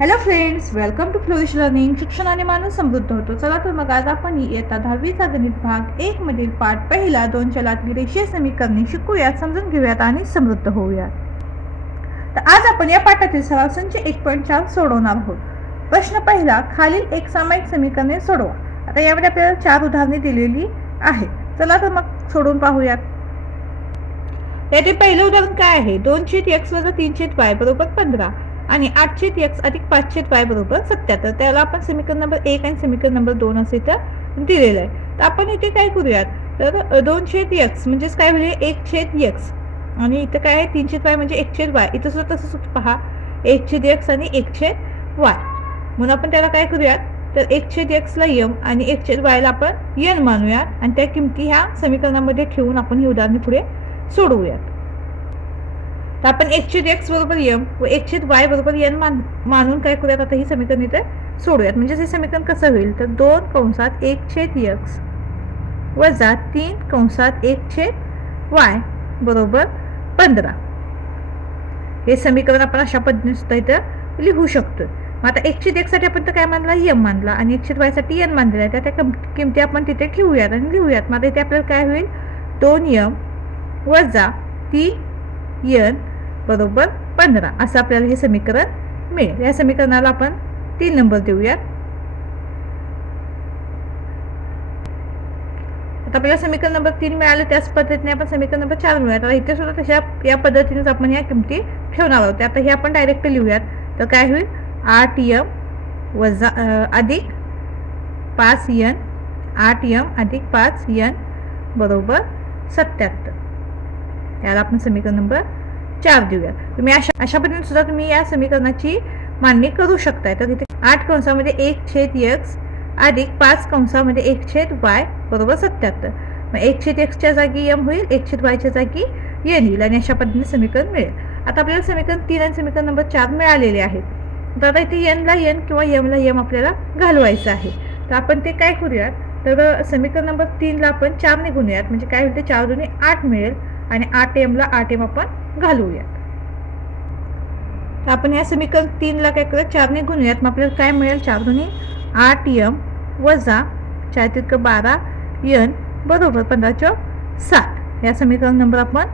Hello friends, welcome to flourish learning. शिक्षणाने माणूस समृद्ध होतो. चला तर मग आज आपण इयत्ता 10वीचा गणित भाग 1 मधील पाठ पहिला 2 चलातली रेषीय समीकरणे शिकूयात, समजून घेऊयात आणि समृद्ध होऊयात. तर आज आपण या पाठातील सराव संच 1.4 सोडवणार आहोत. प्रश्न पहिला, खालील एक सामायिक समीकरणे सोडवा. आता यामध्ये आपल्याला 4 उदाहरणे दिलेली आहेत. चला तर मग सोडवून पाहूयात. याचे पहिलं उदाहरण काय आहे? 2/x - 3/y बरोबर 15 आणि 8/x अधिक 5/y बरोबर 77. त्याला आपण समीकरण नंबर 1 आणि समीकरण नंबर 2 असे इथं दिलेलं आहे. तर आपण इथे काय करूयात, तर 2/x म्हणजेच काय म्हणजे 1/x आणि इथं काय आहे 3/y म्हणजे 1/y. इथं सुद्धा तसंच पहा 1/x आणि 1/y. म्हणून आपण त्याला काय करूयात, तर 1/x ला m आणि 1/y ला आपण n मानूयात आणि त्या किमती ह्या समीकरणामध्ये ठेवून आपण ही उदाहरणे पुढे सोडवूयात. तर आपण 1/x बरोबर m व 1/y बरोबर n मानून काय करूयात, आता ही समीकरण इथे सोडूयात. म्हणजे हे समीकरण कसं होईल, तर 2 1/x वजा 3 1/y बरोबर 15. हे समीकरण आपण अशा पद्धतीने सुद्धा इथं लिहू शकतो. मग आता 1/x साठी आपण तर काय मानला, m मानला आणि 1/y साठी n मानलेला आहे. त्या किमती आपण तिथे ठेवूयात आणि लिहूयात. मग इथे आपल्याला काय होईल, 2m वजा 3n बरोबर 15 असं आपल्याला हे समीकरण मिळेल. या समीकरणाला आपण 3 नंबर देऊयात. आता आपल्याला समीकरण नंबर 3 मिळालं, त्याच पद्धतीने आपण समीकरण नंबर 4 मिळूयात. आता इथे सुद्धा तशा या पद्धतीनेच आपण या किमती ठेवणार आहोत. आता हे आपण डायरेक्ट लिहूयात. तर काय होईल, 8m वजा अधिक 5n 8m अधिक 5n बरोबर 77. याला आपण समीकरण नंबर 4 देऊया. तुम्ही अशा पद्धतीने सुद्धा तुम्ही या समीकरणाची मांडणी करू शकताय. तर इथे 8 कंसामध्ये 1/x अधिक 5 कंसामध्ये 1/y बरोबर 77. मग 1/x च्या जागी m होईल, 1/y च्या जागी n येईल आणि अशा पद्धतीने समीकरण मिळेल. आता आपल्याला समीकरण 3 आणि समीकरण नंबर 4 मिळालेले आहेत. तर आता इथे n ला n किंवा m ला m आपल्याला घालवायचं आहे. तर आपण ते काय करूयात, तर समीकरण नंबर 3 ला आपण 4 ने गुणूयात. म्हणजे काय होईल, 4 दुणे 8 मिळेल आणि 8m ला 8m आपण घालूयात. तर आपण या समीकरण 3 ला काय करूयात, 4 ने गुणूयात. मग आपल्याला काय मिळेल, 4 दुणे 8m वजा 4 × 12 n बरोबर 15×60. या समीकरण नंबर आपण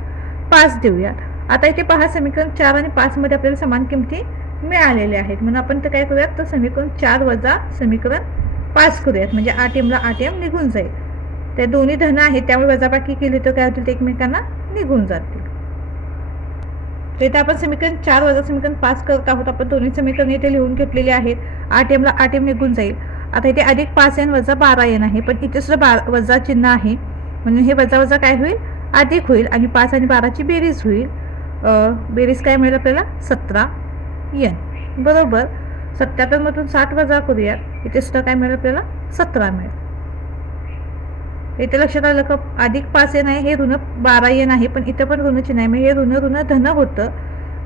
5 देऊयात. आता इथे पहा, समीकरण 4 आणि 5 मध्ये आपल्याला समान किमती मिळालेल्या आहेत. म्हणून आपण तर काय करूयात, तर समीकरण 4 वजा समीकरण 5 करूयात. म्हणजे 8m ला 8m निघून जाईल. त्या दोन्ही धन आहेत, त्यामुळे वजाबाकी केली तर काय होतील, ते एकमेकांना निघून जातील. तर इथे आपण समीकरण 4 वजा समीकरण 5 करत आहोत. आपण दोन्ही समीकरण इथे लिहून घेतलेले आहेत. 8m ला 8m निघून जाईल. आता इथे अधिक 5n वजा 12n आहे, पण इथे सुद्धा वजा चिन्ह आहे, म्हणून हे वजा वजा काय होईल, अधिक होईल आणि 5 आणि 12ची बेरीज होईल. बेरीज काय मिळेल आपल्याला, 17n बरोबर 77 मधून 60 वजा करूयात. इथे सुद्धा काय मिळेल आपल्याला, 17 मिळेल. इथे लक्षात आलं का, अधिक 5n आहे, हे ऋण 12n आहे, पण इथं पण ऋण चिन्ह आहे. मग हे ऋण ऋण धन होतं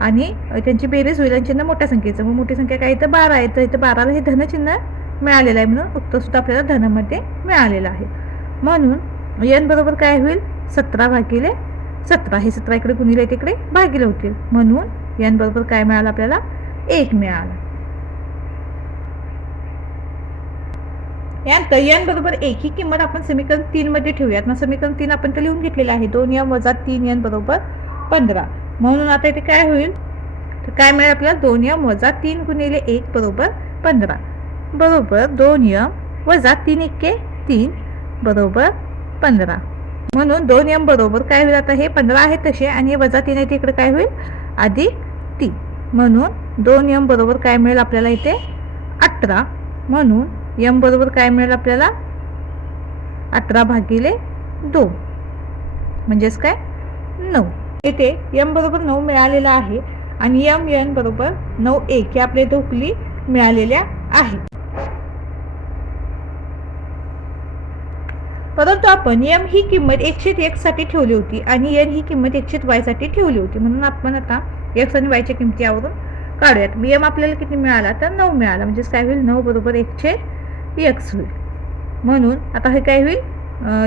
आणि त्यांची बेरीज होईल आणि चिन्ह मोठ्या संख्येचं. मग मोठी संख्या काय, इथं 12 आहे, तर इथं 12ला हे धन चिन्ह मिळालेलं आहे, म्हणून उत्तर सुद्धा आपल्याला धनामध्ये मिळालेलं आहे. म्हणून n बरोबर काय होईल, 17/17. हे 17 इकडे गुणिले तिकडे भागिले होतील, म्हणून n बरोबर काय मिळालं आपल्याला, 1 मिळालं. यानंतर n बरोबर 1 ही किंमत आपण समीकरण 3 मध्ये ठेवूयात. मग समीकरण 3 आपण तर लिहून घेतलेलं आहे, 2m वजा 3n बरोबर 15. म्हणून आता इथे काय होईल, तर काय मिळेल आपल्याला, 2m वजा 3 गुणिले 1 बरोबर 15 बरोबर 2m वजा 3 × 3 बरोबर 15. म्हणून 2m बरोबर काय होईल, आता हे 15 आहे तसे आणि हे वजा 3 आहे, तिकडे काय होईल, अधिक 3. म्हणून 2m बरोबर काय मिळेल आपल्याला, इथे 18. म्हणून m बरोबर काय मिळेल आपल्याला, 18/2 म्हणजेच काय, 9. इथे m बरोबर 9 मिळालेला आहे आणि n बरोबर 9(1) हे आपले उकली मिळालेल्या आहे. परंतु आपण m ही किंमत 1/x साठी ठेवली होती आणि n ही किंमत 1/y साठी ठेवली होती. म्हणून आपण आता x आणि y च्या किमती यावरून काढूयात. m आपल्याला किती मिळाला, तर 9 मिळाला. म्हणजेच काय होईल, 9 बरोबर 1/x होईल. म्हणून आता हे काय होईल,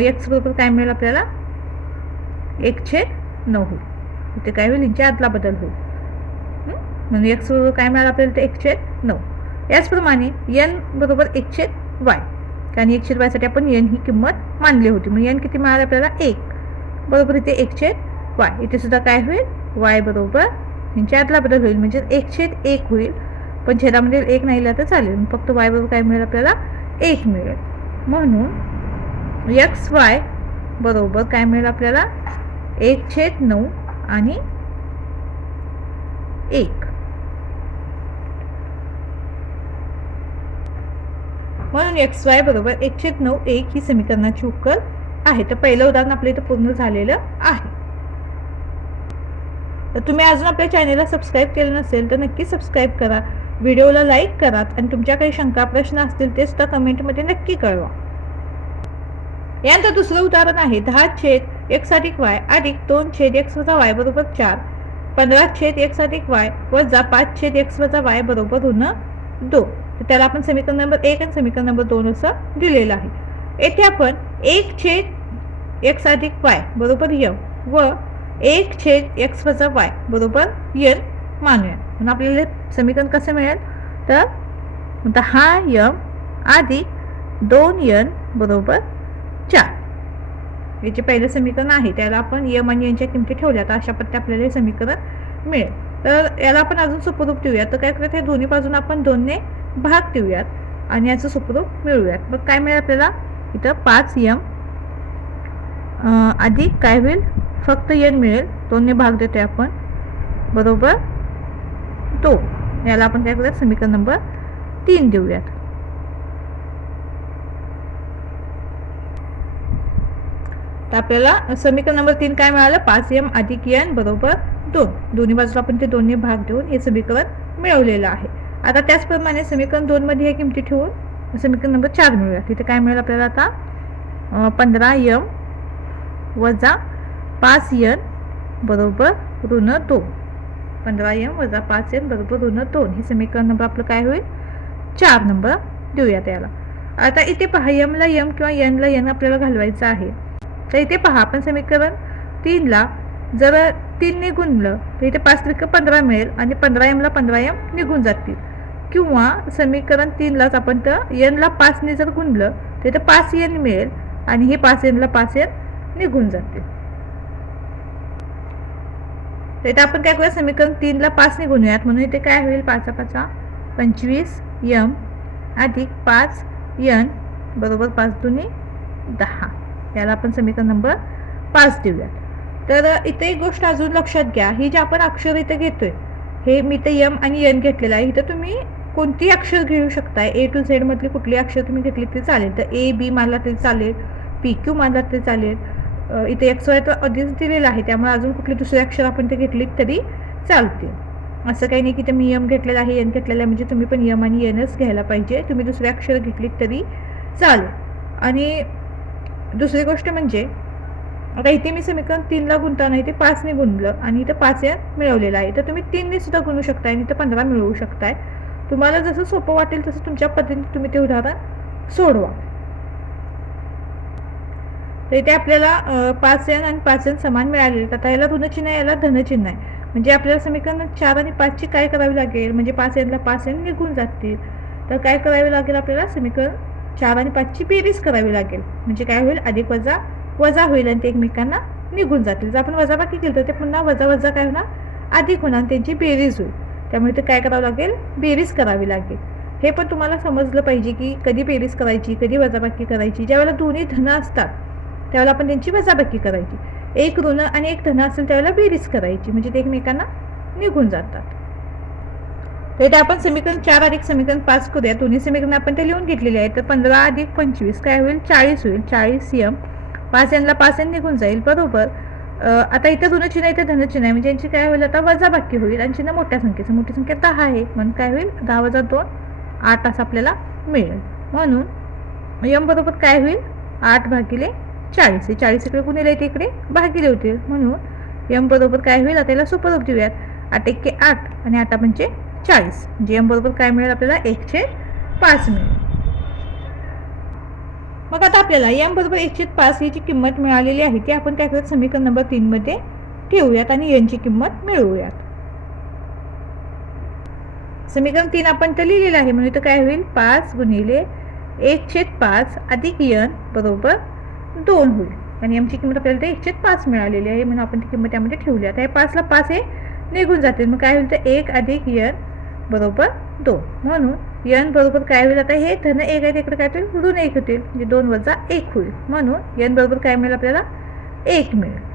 x बरोबर काय मिळेल आपल्याला, 1/9 होईल. इथे काय होईल, यांच्या आतला बदल होईल. म्हणून x बरोबर काय मिळालं आपल्याला ते 1/9. याचप्रमाणे n बरोबर 1/y, कारण 1/y साठी आपण n ही किंमत मानली होती. मग n किती मिळालं आपल्याला 1 बरोबर इथे 1/y. इथे सुद्धा काय होईल y बरोबर यांच्या आतला बदल होईल म्हणजे 1/1 होईल, पण छेदामध्ये 1 नाही लिहिला तर चालेल. फक्त y बरोबर काय मिळेल आपल्याला 1 मिळेल. म्हणून xy बरोबर काय मिळेल आपल्याला 1/9 आणि 1. म्हणून xy बरोबर 1/9 1 ही समीकरणाची उकल आहे. तर पहिलं उदाहरण आपलं इथं पूर्ण झालेलं आहे. तर तुम्ही अजून आपल्या चॅनेलला सबस्क्राईब केलं नसेल तर नक्की सबस्क्राईब करा, व्हिडिओला लाईक करा आणि तुमच्या काही शंका प्रश्न असतील ते सुद्धा कमेंटमध्ये नक्की कळवा. यानंतर दुसरं उदाहरण आहे 10/x + y अधिक 2/x + y बरोबर 4, 15/x + y वजा 5/x + y बरोबर ऋण 2. तर त्याला आपण समीकरण नंबर 1 आणि समीकरण नंबर 2 असं दिलेलं आहे. येथे आपण 1/x + y बरोबर m व 1/x + y बरोबर n मानूया. म्हणून आपल्याला समीकरण कसं मिळेल तर 10m अधिक 2n बरोबर 4. याचे पहिलं समीकरण आहे, त्याला आपण m आणि n च्या किमती ठेवल्या तर अशा पद्धतीने आपल्याला हे समीकरण मिळेल. तर याला आपण अजून सोपरूप देऊयात. तर काय करूयात, हे दोन्ही बाजून आपण 2 ने भाग देऊयात आणि याचं सोपरूप मिळवूयात. मग काय मिळेल आपल्याला इथं 5m अधिक काय होईल फक्त n मिळेल, 2 ने भाग देतोय आपण बरोबर 2. याला आपण काय करूयात समीकरण नंबर 3 देऊयात. तर आपल्याला समीकरण नंबर 3 काय मिळालं 5m अधिक n बरोबर 2. दोन्ही बाजूला आपण ते 2 ने भाग देऊन हे समीकरण मिळवलेलं आहे. आता त्याचप्रमाणे समीकरण 2 मध्ये हे किमती ठेवून समीकरण नंबर 4 मिळूया. तिथे काय मिळेल आपल्याला आता 15m वजा 5n बरोबर ऋण 2. 15m वजा 5n बरोबर ऋण 2 हे समीकरण नंबर आपलं काय होईल 4 नंबर देऊयात याला. आता इथे पहा m ला m किंवा n ला n आपल्याला घालवायचं आहे. तर इथे पहा आपण समीकरण 3 ला जर 3 ने गुणलं तर इथे 5 × 15 मिळेल आणि 15m ला 15m निघून जातील. किंवा समीकरण 3 लाच आपण तर n ला 5 ने जर गुणलं तर इथे 5n मिळेल आणि हे 5n ला 5n निघून जातील. तर इथे आपण काय करूया समीकरण 3 ला 5 ने गुणूयात. म्हणून इथे काय होईल 5 × 5 = 25m अधिक 5n बरोबर 5 × 2 = 10. याला आपण समीकरण नंबर 5 देऊयात. तर इथे एक गोष्ट अजून लक्षात घ्या, ही जे आपण अक्षर इथे घेतोय हे मी ते m आणि n घेतलेलं आहे. इथं तुम्ही कोणती अक्षर घेऊ शकताय, A to Z मधली कुठली अक्षर तुम्ही घेतली तरी चालेल. तर A B मानला तरी चालेल, PQ मानला तरी चालेल. इथे XY तर आधीच दिलेलं आहे त्यामुळे अजून कुठली दुसरी अक्षर आपण ते घेतली तरी चालतील. असं काही नाही की ते मी m घेतलेलं आहे n घेतलेलं आहे म्हणजे तुम्ही पण m आणि nच घ्यायला पाहिजे. तुम्ही दुसरी अक्षर घेतली तरी चालेल. आणि दुसरी गोष्ट म्हणजे आता इथे मी समीकरण 3 ला गुणताना इथे 5 ने गुणलं आणि इथे 5n मिळवलेलं आहे. तर तुम्ही 3 ने सुद्धा गुणू शकताय आणि इथे 15 मिळवू शकताय. तुम्हाला जसं सोपं वाटेल तसं तुमच्या पद्धतीने तुम्ही ते उदाहरण सोडवा. तर इथे आपल्याला 5n आणि 5n समान मिळालेले. आता याला ऋणचिन्ह आहे, याला धनचिन्ह आहे. म्हणजे आपल्याला समीकरण 4 आणि 5 ची काय करावी लागेल, म्हणजे 5n ला 5n निघून जातील. तर काय करावे लागेल आपल्याला समीकरण 4 आणि 5 ची बेरीज करावी लागेल. म्हणजे काय होईल अधिक वजा वजा होईल आणि ते एकमेकांना निघून जातील. जर आपण वजाबाकी केलं तर ते पुन्हा वजा वजा काय होणार अधिक होणार, त्यांची बेरीज होईल. त्यामुळे ते काय करावं लागेल बेरीज करावी लागेल. हे पण तुम्हाला समजलं पाहिजे की कधी बेरीज करायची कधी वजाबाकी करायची. ज्यावेळेला दोन्ही धन असतात त्यावेळेला आपण त्यांची वजाबाकी करायची, एक ऋण आणि एक धन असेल त्यावेळेला बेरीज करायची, म्हणजे ते एकमेकांना निघून जातात. तर इथे आपण समीकरण 4 अधिक समीकरण 5 करूया. दोन्ही समीकरण आपण ते लिहून घेतलेले आहेत. तर 15 अधिक 25 काय होईल 40 होईल. 40m 5n ला 5n निघून जाईल बरोबर. आता इथं ऋणचिन्ह इथे धनचिन्ह आहे म्हणजे यांची काय होईल आता वजाबाकी होईल आणि चिन्ह मोठ्या संख्येचं, मोठी संख्या 10 आहे म्हणून काय होईल 10 वजा 2 8 असं आपल्याला मिळेल. म्हणून m बरोबर काय होईल 8/40. हे 40 इकडे गुणिले येते इकडे भागिले होतील म्हणून m बरोबर काय होईल आता याला सुपरूप देऊयात. 8 × 8 आणि 8 × 5 = 40. म्हणजे m बरोबर काय मिळेल आपल्याला 1/5 मिळेल. मग आता आपल्याला m बरोबर 1/5 याची किंमत मिळालेली आहे ती आपण काय करत समीकरण नंबर 3 मध्ये ठेवूयात आणि n ची किंमत मिळवूयात. समीकरण 3 आपण तर लिहिलेलं आहे, म्हणून इथं काय होईल 5 गुणिले 1/5 अधिक n बरोबर 2 होईल. आणि आमची किंमत आपल्याला 1/5 मिळालेली आहे, म्हणून आपण ती किंमत त्यामध्ये ठेवली. आता हे 5 ला 5 हे निघून जातील, मग काय होईल तर 1 अधिक n बरोबर 2. म्हणून n बरोबर काय होईल, आता हे धन 1 आहे तिकडे काय होईल ऋण 1 होतील, म्हणजे 2 वजा 1 होईल. म्हणून n बरोबर काय मिळेल आपल्याला 1 मिळेल.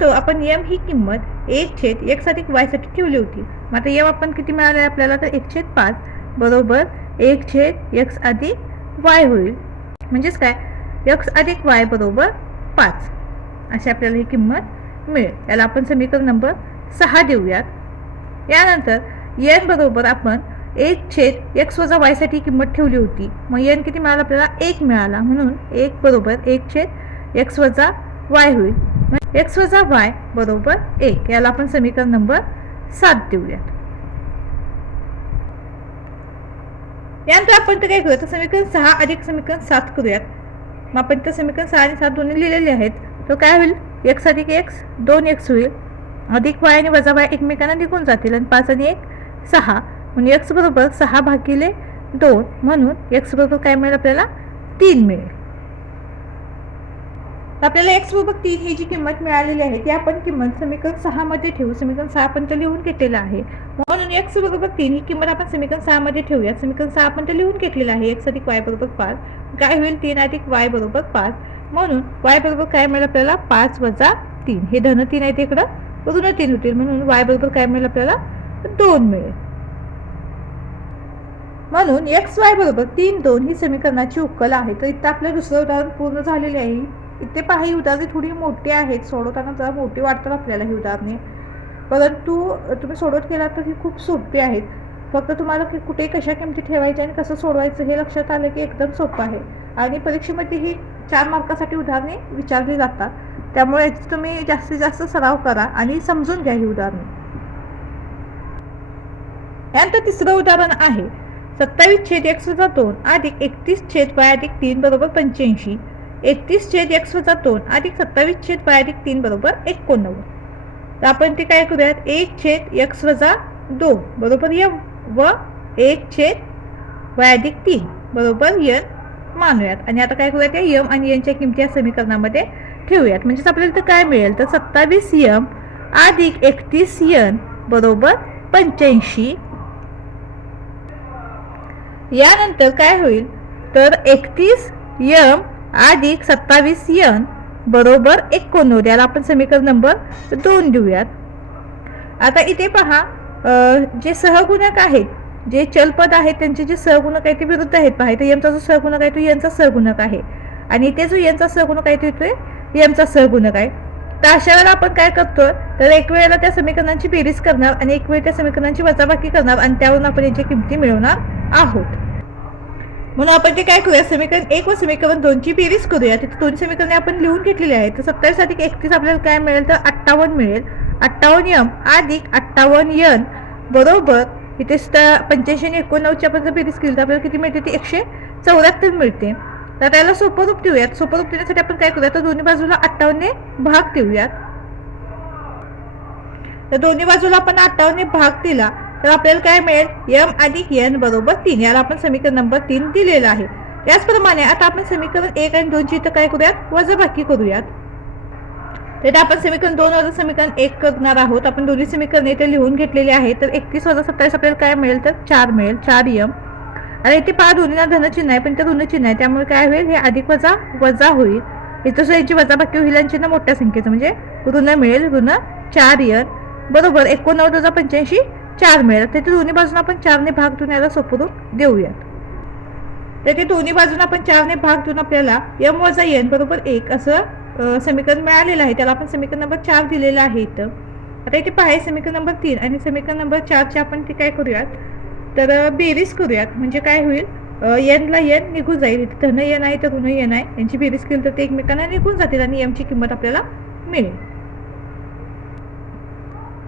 तो आपण m ही किंमत 1/x अधिक y साठी ठेवली होती. मग आता m आपण किती मिळाले आपल्याला तर 1/5 बरोबर 1/x अधिक y होईल. म्हणजेच काय x अधिक y बरोबर 5 अशी आपल्याला ही किंमत मिळेल. याला आपण समीकरण नंबर 6 देऊयात. यानंतर n बरोबर आपण 1/x वजा y साठी किंमत ठेवली होती. मग n किती मिळाला आपल्याला 1 मिळाला, म्हणून 1 बरोबर 1/x वजा y होईल. x वजा y बरोबर 1. याला आपण समीकरण नंबर 7 देऊयात. यानंतर आपण तर काय करूया तर समीकरण 6 अधिक समीकरण 7 करूयात. मग आपण तर समीकरण 6 आणि 7 दोन्ही लिहिलेले आहेत. तर काय होईल x अधिक x 2x होईल, अधिक y आणि वजा y एकमेकांना निघून जातील, आणि 5 आणि 1 6, म्हणून x बरोबर 6 भागिले 2, म्हणून x बरोबर काय मिळेल आपल्याला 3 मिळेल. आपल्याला x बरोबर 3 ही जी किंमत मिळालेली आहे ती आपण किंमत समीकरण 6 मध्ये ठेवू. समीकरण 6 आपण तर लिहून घेतलेलं आहे, म्हणून x बरोबर 3 ही किंमत आपण समीकरण 6 मध्ये ठेवूया. समीकरण 6 आपण तर लिहून घेतलेलं आहे, x अधिक y बरोबर 5. काय होईल 3 अधिक y बरोबर 5, म्हणून y बरोबर काय मिळेल आपल्याला 5 वजा 3. हे धन 3 आहे तिकडं ऋण 3 होतील, म्हणून y बरोबर काय मिळेल आपल्याला 2 मिळेल. म्हणून x y बरोबर 3 2 ही समीकरणाची उकल आहे. तर इथं आपलं दुसरं उदाहरण पूर्ण झालेले आहे. इथे पहा ही उदाहरणे थोडी मोठी आहेत, सोडवताना जरा मोठी वाटतात आपल्याला ही उदाहरणे, परंतु तुम्ही सोडवत केलात तर ही खूप सोपी आहेत. फक्त तुम्हाला कुठे कशा किमती ठेवायच्या आणि कसं सोडवायचं हे लक्षात आलं की एकदम सोपं आहे. आणि परीक्षेमध्ये ही 4 मार्कासाठी उदाहरणे विचारली जातात, त्यामुळे तुम्ही जास्तीत जास्त सराव करा आणि समजून घ्या ही उदाहरणे. यानंतर तिसरं उदाहरण आहे 27/x वजा 2 अधिक 31/y अधिक 3 बरोबर 85. 31/x वजा 2 अधिक 27/y अधिक 3 बरोबर 89. तर आपण ते काय करूयात 1/x वजा 2 बरोबर m व 1/y अधिक 3 बरोबर n मानूयात. आणि आता काय करूयात या m आणि n च्या किमती या समीकरणामध्ये ठेवूयात. म्हणजेच आपल्याला तर काय मिळेल तर 27m अधिक 31n बरोबर 85. यानंतर काय होईल तर 31m अधिक 27n बरोबर 89. याला आपण समीकरण नंबर 2 देऊयात. आता इथे पहा जे सहगुणक आहेत, जे चलपद आहेत त्यांचे जे सहगुणक आहे ते विरुद्ध आहेत. पहा इथे m चा जो सहगुणक आहे तो n चा सहगुणक आहे, आणि इथे जो n चा सहगुणक आहे तो इथे m चा सहगुणक आहे. तर अशा वेळेला आपण काय करतो तर एक वेळेला त्या समीकरणांची बेरीज करणार आणि एक वेळ त्या समीकरणांची वजाबाकी करणार, आणि त्यावरून आपण याची किमती मिळवणार आहोत. म्हणून आपण ते काय करूया समीकरण 1 व समीकरण 2 ची बेरीज करूया. तिथे दोन समीकरणे आपण लिहून घेतलेली आहेत. तर 27 अधिक 31 आपल्याला काय मिळेल तर 58 मिळेल. 58m अधिक 58n बरोबर इथे 85 आणि 89 ची आपण जर बेरीज केली तर आपल्याला किती मिळते ती 174 मिळते. तर त्याला सोपं रूप देऊयात. सोपं रूप देण्यासाठी आपण काय करूया तर दोन्ही बाजूला 58 ने भाग देऊयात. तर दोन्ही बाजूला आपण 58 ने भाग दिला तर आपल्याला काय मिळेल m अधिक n बरोबर 3. याला आपण समीकरण नंबर 3 दिलेलं आहे. याचप्रमाणे आता आपण समीकरण 1 आणि 2 ची इथं काय करूयात वजाबाकी करूयात. तर आपण समीकरण 2 वजा समीकरण 1 करणार आहोत. आपण दोन्ही समीकरणे इथे लिहून घेतलेली आहेत. तर 31 वजा 27 आपल्याला काय मिळेल तर 4 मिळेल, 4m. आणि इथे पहा दोन्हीला धन चिन्ह आहे पण ते ऋण चिन्ह आहे, त्यामुळे काय होईल हे अधिक वजा वजा होईल. इथं सुद्धा याची वजाबाकी होईल आणि चिन्ह मोठ्या संख्येचं म्हणजे ऋण मिळेल, ऋण 4n बरोबर 89 वजा 85 4 मिळेल. तर ते दोन्ही बाजून आपण 4 ने भाग देऊन याला सोपं रूप देऊयात. तर ते दोन्ही बाजून आपण 4 ने भाग देऊन आपल्याला m वजा n बरोबर 1 असं समीकरण मिळालेलं आहे. त्याला आपण समीकरण नंबर 4 दिलेलं आहे इथं. आता इथे पहा समीकरण नंबर 3 आणि समीकरण नंबर 4 चे आपण ते काय करूयात तर बेरीज करूयात. म्हणजे काय होईल n ला n निघून जाईल. इथे धन n आहे तर ऋण n आहे, यांची बेरीज केली तर ते एकमेकांना निघून जातील आणि m ची किंमत आपल्याला मिळेल.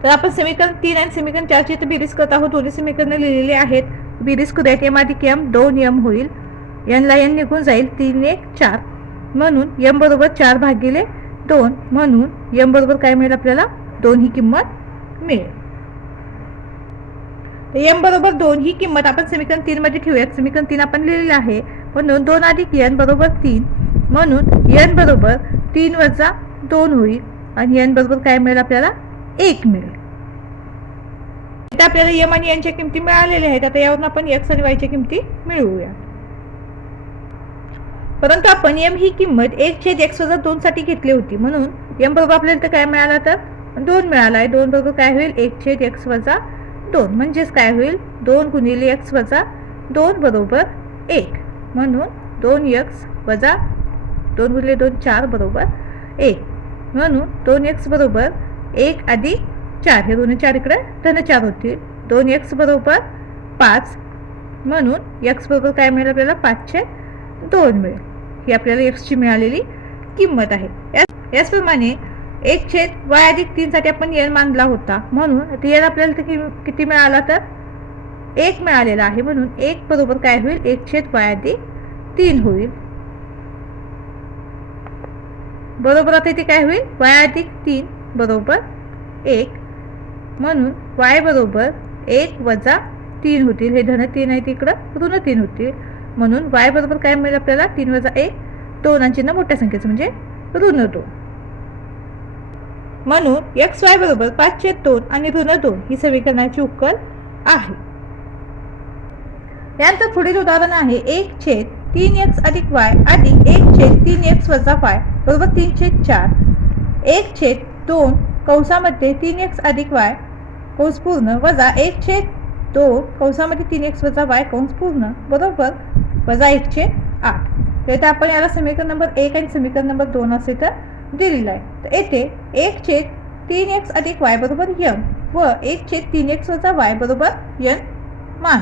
तर आपण समीकरण 3 आणि समीकरण 4 ची इथे बेरीज करत आहोत. दोन्ही समीकरण लिहिलेली आहेत. बेरीज करूयात. m अधिक m 2m होईल. n ला n निघून जाईल, 3 1 4 म्हणून m बरोबर 4 भागिले 2 म्हणून m बरोबर काय मिळेल आपल्याला 2 ही किंमत मिळेल. तर एम बरोबर 2 ही किंमत आपण समीकरण 3 मध्ये ठेवूयात. समीकरण 3 आपण लिहिलेलं आहे, म्हणून 2 अधिक n बरोबर 3, म्हणून n बरोबर 3 वजा 2 होईल आणि n बरोबर काय मिळेल आपल्याला 1 मिळेल. आता आपल्याला m आणि n च्या किमती मिळालेल्या आहेत. आता यावरून आपण x आणि y च्या किमती मिळवूया. परंतु आपण m ही किंमत 1/x वजा 2 साठी घेतली होती, म्हणून m बरोबर आपल्याला इथं काय मिळाला तर 2 मिळाला आहे. 2 बरोबर काय होईल 1/x वजा 2, म्हणजेच काय होईल 2 गुणिले x वजा 2 बरोबर 1, म्हणून 2x वजा 2 गुणिले 2 4 बरोबर 1, म्हणून 2x बरोबर 1 अधिक 4, हे दोन्ही 4 इकडे धन 4 होतील. 2x बरोबर 5, म्हणून x बरोबर काय मिळेल आपल्याला 5/2 मिळेल. ही आपल्याला x ची मिळालेली किंमत आहे. याचप्रमाणे 1/y अधिक 3 साठी आपण n मानला होता, म्हणून n आपल्याला किती मिळाला तर 1 मिळालेला आहे, म्हणून 1 बरोबर काय होईल 1/y अधिक 3 होईल. बरोबर आता इथे काय होईल y अधिक 3 बरोबर 1, म्हणून y बरोबर 1 वजा 3 होतील. हे धन 3 आहे तिकडं ऋण 3 होतील, म्हणून y बरोबर काय मिळेल आपल्याला 3 वजा 1 2 आणि चिन्ह मोठ्या संख्येचं म्हणजे ऋण 2, म्हणून xy बरोबर 5/2 आणि ऋण 2 ही समीकरणाची उकल आहे. यानंतर पुढील उदाहरण आहे 1/3x अधिक y अधिक 1/3x वजा y बरोबर 3/4. 1/2 कंसामध्ये 3x अधिक y कंस पूर्ण वजा 1/2 कंसामध्ये 3x वजा y कंस पूर्ण बरोबर वजा 1/8. तर आपण याला समीकरण नंबर 1 आणि समीकरण नंबर 2 असे तर दिलेलं आहे. तर येथे 1/3x अधिक y बरोबर m व 1/3x वजा y बरोबर n मान.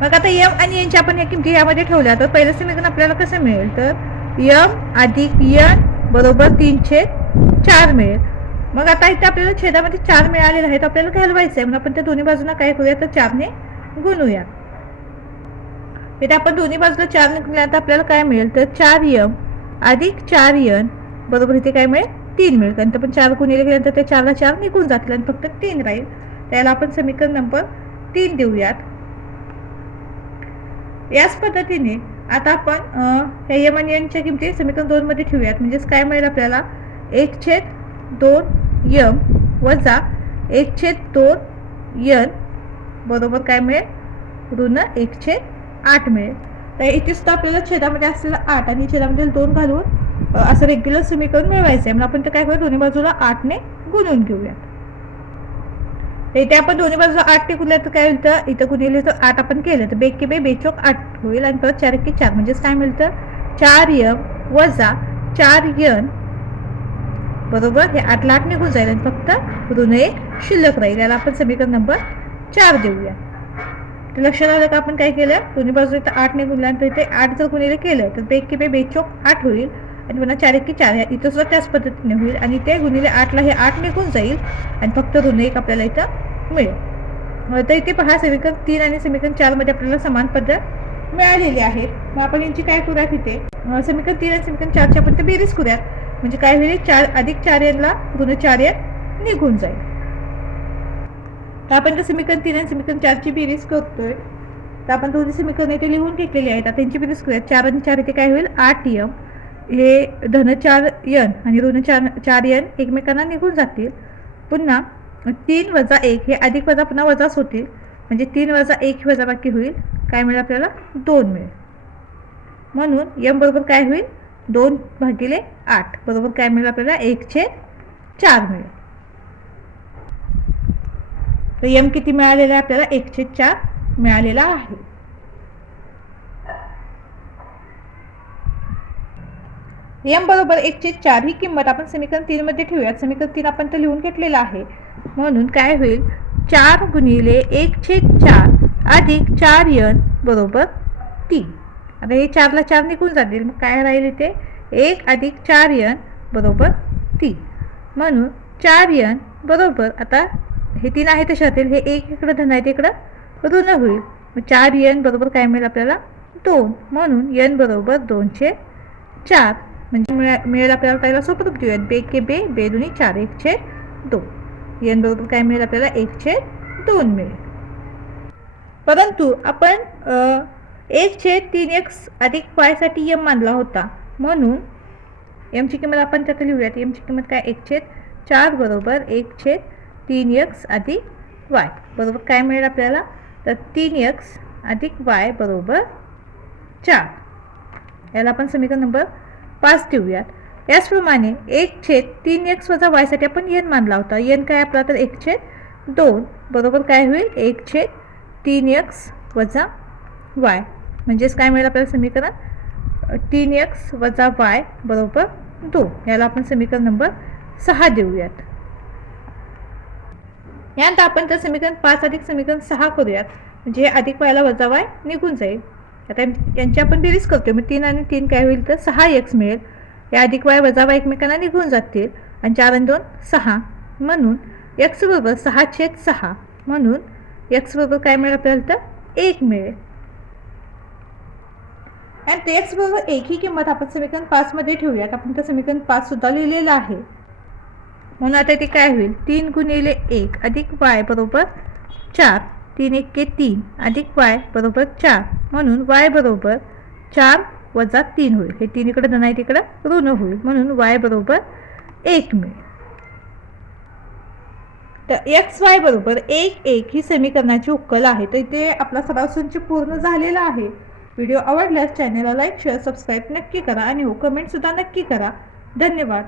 मग आता m आणि n च्या आपण या किमती यामध्ये ठेवल्या, तर पहिलं समीकरण आपल्याला कसं मिळेल तर m अधिक n बरोबर 3/4 मिळेल. मग आता इथे आपल्याला छेदामध्ये 4 मिळालेला आहे, तर आपल्याला घालवायचं आहे, म्हणून आपण त्या दोन्ही बाजूंना काय करूया तर 4 ने गुणूया. इथे आपण दोन्ही बाजूला 4 ने गुणल्यानंतर आपल्याला काय मिळेल तर 4m अधिक 4n बरोबर इथे काय मिळेल 3 मिळेल. कारण आपण 4 गुणिले गेल्यानंतर त्या 4ला 4 निघून जातील आणि फक्त 3 राहील. त्याला आपण समीकरण नंबर 3 देऊयात. याच पद्धतीने आता आपण m आणि n च्या किमती समीकरण 2 मध्ये ठेवूयात. म्हणजेच काय मिळेल आपल्याला 1/2m वजा 1/2n बरोबर काय मिळेल ऋण 1/8 मिळेल. तर इथे सुद्धा आपल्याला छेदामध्ये असलेला 8 आणि छेदामध्ये 2 घालून असं रेग्युलर समीकरण मिळवायचं आहे, म्हणून आपण तर काय करूया दोन्ही बाजूला 8 ने गुणून घेऊयात. इथे आपण दोन्ही बाजूला 8 ने गुणल्या तर काय होईल तर इथं गुणिले तर 8 आपण केलं तर बेके बे बेचोक 8 होईल आणि परत 4 1 4 म्हणजेच काय मिळेल तर 4m वजा 4n बरोबर हे 8 ला 8 निघून जाईल आणि फक्त ऋण 1 शिल्लक राहील. याला आपण समीकरण नंबर 4 देऊया. तर लक्षात आलं का आपण काय केलं दोन्ही बाजू इथं 8 ने गुणल्यानंतर इथे 8 जर गुणिले केलं तर बेके बे बेचोक 8 होईल आणि पुन्हा 4 1 4 इथं सुद्धा त्याच पद्धतीने होईल आणि ते गुणिले 8 ला हे 8 निघून जाईल आणि फक्त ऋण 1 आपल्याला इथं मिळेल. तर इथे पहा समीकरण 3 आणि समीकरण 4 मध्ये आपल्याला समान पद्धत मिळालेली आहे. मग आपण यांची काय करूयात इथे समीकरण 3 आणि समीकरण 4 ची आपण बेरीज करूयात. म्हणजे काय होईल 4 अधिक 4n ला ऋण 4n निघून जाईल. तर आपण समीकरण 3 आणि समीकरण 4 ची बेरीज करतोय. तर आपण दोन्ही समीकरण इथे लिहून घेतलेली आहेत. आता यांची बेरीज करूयात. 4 आणि 4 इथे काय होईल 8m, हे धन 4n आणि ऋण 4n एकमेकांना निघून जातील. पुन्हा 3 वजा 1 हे अधिक वजा पुन्हा वजाच होतील, म्हणजे 3 वजा 1 वजा बाकी होईल काय मिळेल आपल्याला 2 मिळेल. म्हणून m बरोबर काय होईल 2/8 बरोबर काय मिळेल आपल्याला 1/4 मिळेल. तर m किती मिळालेला आहे आपल्याला 1/4 मिळालेला आहे. m बरोबर 1/4 ही किंमत आपण समीकरण 3 मध्ये ठेवूयात. समीकरण 3 आपण तर लिहून घेतलेलं आहे, म्हणून काय होईल 4 गुणिले 1/4 अधिक 4n बरोबर 3. आता हे 4 ला 4 निघून जातील, मग काय राहील इथे 1 अधिक 4n बरोबर 3. म्हणून 4n बरोबर आता हे 3 आहे तसे राहतील, हे 1 इकडे धन आहे इकडं ऋण होईल. मग 4n बरोबर काय मिळेल आपल्याला 2, म्हणून n बरोबर 2/4 म्हणजे मिळेल आपल्याला त्याला सोपं रूप देऊयात बेके बे 2 4 1/2. एन बरोबर काय मिळेल आपल्याला 1/2 मिळेल. परंतु आपण 1/3x अधिक y साठी m मानला होता, म्हणून m ची किंमत आपण त्यात लिहूयात. m ची किंमत काय 1/4 बरोबर 1/3x अधिक y बरोबर काय मिळेल आपल्याला, तर 3x अधिक y बरोबर 4. याला आपण समीकरण नंबर 5 ठेवूयात. याचप्रमाणे 1/3x वजा y साठी आपण n मानला होता. n काय आपला तर 1/2 बरोबर काय होईल 1/3x वजा y, म्हणजेच काय मिळेल आपल्याला समीकरण 3x वजा y बरोबर 2. याला आपण समीकरण नंबर 6 देऊयात. यानंतर आपण तर समीकरण 5 अधिक समीकरण 6 करूयात, म्हणजे हे अधिक y ला वजा y निघून जाईल. आता यांची आपण बेरीज करतोय, मग 3 आणि 3 काय होईल तर 6x मिळेल. या अधिक y वजा y एकमेकांना निघून जातील आणि 4 आणि 2 6, म्हणून x बरोबर 6/6, म्हणून x बरोबर काय मिळेल आपल्याला तर 1 मिळेल. आणि x बरोबर 1 ही किंमत आपण समीकरण 5 मध्ये ठेवूयात. आपण तर समीकरण 5 सुद्धा लिहिलेलं आहे, म्हणून आता ते काय होईल 3 गुणिले 1 अधिक y बरोबर 4, 3 1 3 अधिक y बरोबर 4, म्हणून y बरोबर 4 वजा 3 होईल. हे 3 इकडे धन आहे तिकडे ऋण होईल, म्हणून y बरोबर 1 मिळेल. तर एक्स वाय बरोबर 1 ही समीकरणाची उकल आहे. तर इथे आपला सराव संच पूर्ण झालेला आहे. व्हिडिओ आवडल्यास चॅनलला लाईक शेअर सबस्क्राईब नक्की करा आणि कमेंट सुद्धा नक्की करा. धन्यवाद.